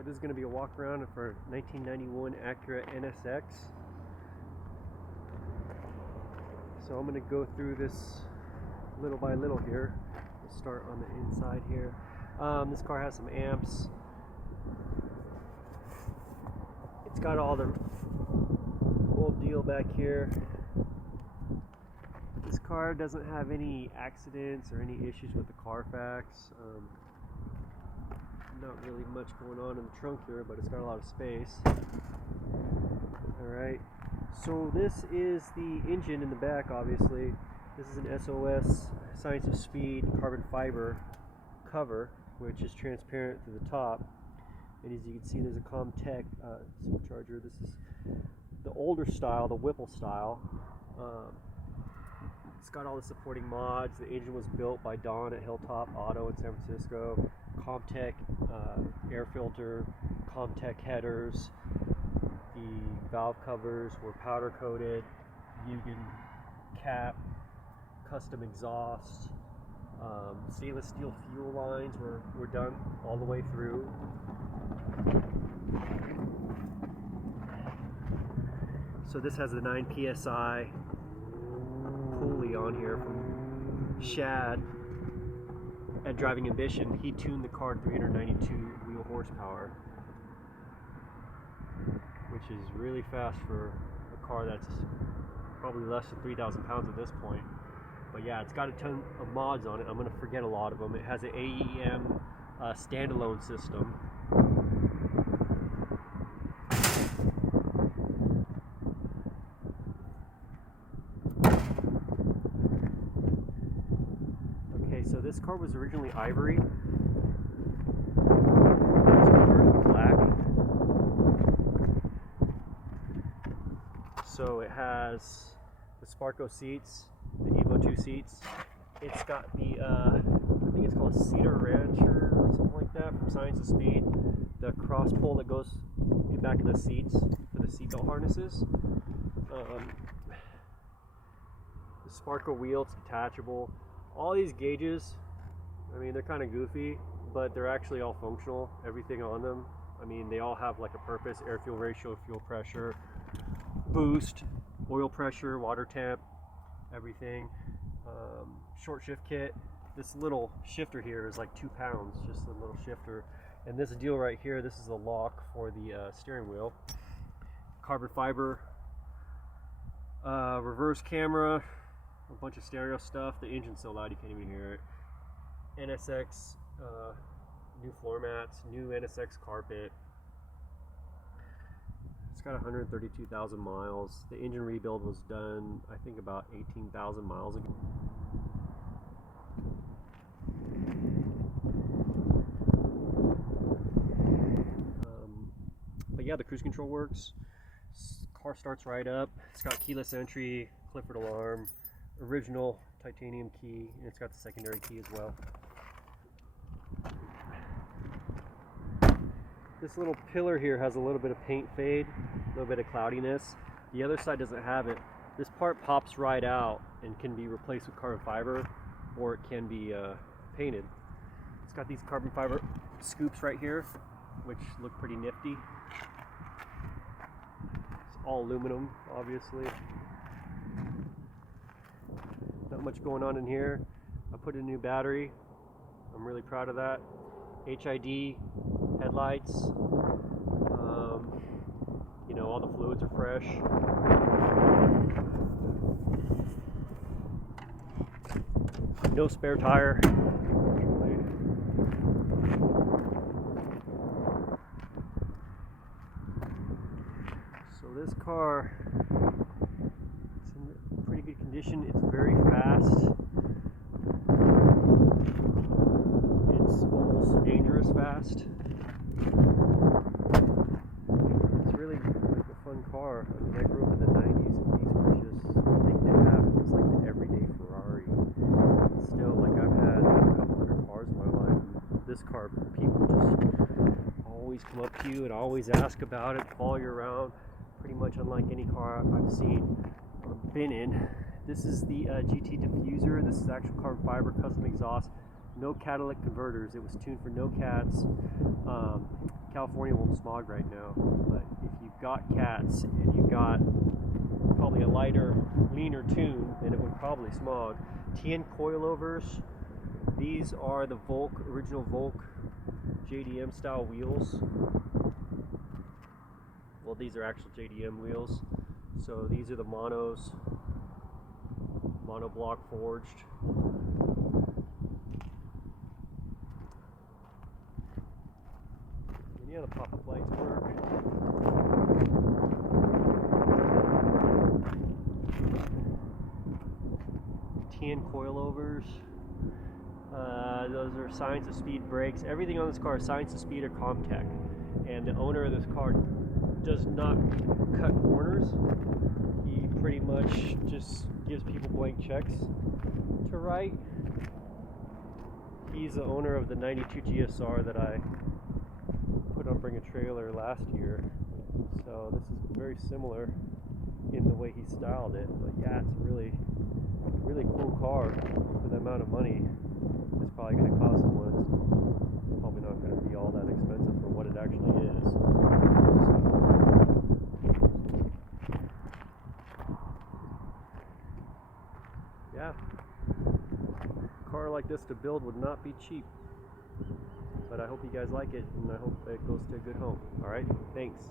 Alright, this is going to be a walk around for 1991 Acura NSX. So I'm going to go through this little by little here. We'll start on the inside here. This car has some amps. It's got all the old deal back here. This car doesn't have any accidents or any issues with the Carfax. Not really much going on in the trunk here, but it's got a lot of space. Alright, so this is the engine in the back, obviously. This is an SOS, Science of Speed, carbon fiber cover, which is transparent to the top. And as you can see, there's a Comptech Supercharger. This is the older style, the Whipple style. It's got all the supporting mods. The engine was built by Don at Hilltop Auto in San Francisco. Comptech air filter, Comptech Headers. The valve covers were powder coated, Mugen cap, custom exhaust. Stainless steel fuel lines were done all the way through. So this has a 9 psi pulley on here from Shad at Driving Ambition. He tuned the car to 392 wheel horsepower, which is really fast for a car that's probably less than 3,000 pounds at this point. But yeah, it's got a ton of mods on it. I'm going to forget a lot of them. It has an AEM standalone system. Okay, so this car was originally ivory. It's converted to black. So it has the Sparko seats, the Evo 2 seats. It's got the, I think it's called Cedar Rancher or something like that from Science of Speed. The cross pull that goes in back of the seats for the seatbelt harnesses. The Sparko wheel, it's detachable. All these gauges, I mean, they're kind of goofy, but they're actually all functional. Everything on them, I mean, they all have like a purpose: air-fuel ratio, fuel pressure, boost, oil pressure, water temp, everything. Short shift kit. This little shifter here is like 2 pounds, just a little shifter. And this deal right here, this is the lock for the steering wheel. Carbon fiber, reverse camera, a bunch of stereo stuff. The engine's so loud you can't even hear it. NSX, new floor mats, new NSX carpet. It's got 132,000 miles. The engine rebuild was done, I think, about 18,000 miles ago. But yeah, the cruise control works. Car starts right up. It's got keyless entry, Clifford alarm, original titanium key, and it's got the secondary key as well. This little pillar here has a little bit of paint fade, a little bit of cloudiness. The other side doesn't have it. This part pops right out and can be replaced with carbon fiber, or it can be painted. It's got these carbon fiber scoops right here, which look pretty nifty. It's all aluminum, obviously. Not much going on in here. I put in a new battery. I'm really proud of that. HID headlights. You know, all the fluids are fresh. No spare tire. So this car, it's in pretty good condition. It's very fast. It's almost dangerous fast. It's really like a fun car. I mean, I grew up in the 90s and these were just the thing to have. It was like the everyday Ferrari. Still, like, I've had a couple hundred cars in my life. This car, people just always come up to you and always ask about it, follow you around. Pretty much unlike any car I've seen or been in. This is the GT diffuser. This is actual carbon fiber, custom exhaust. No catalytic converters. It was tuned for no cats. California won't smog right now, but if you've got cats and you've got probably a lighter, leaner tune, then it would probably smog. TN coilovers, these are the original Volk JDM style wheels. Well, these are actual JDM wheels. So these are the monoblock forged. And yeah, the pop-up lights work. TN coilovers. Those are Science of Speed brakes. Everything on this car is Science of Speed or Comptech. And the owner of this car does not cut corners. He pretty much just gives people blank checks to write. He's the owner of the 92 GSR that I put on Bring a Trailer last year. So this is very similar in the way he styled it. But yeah, it's a really cool car for the amount of money it's probably going to cost someone. It's probably not going to be all that expensive for what it actually is. So, yeah, a car like this to build would not be cheap. But I hope you guys like it, and I hope it goes to a good home. Alright, thanks.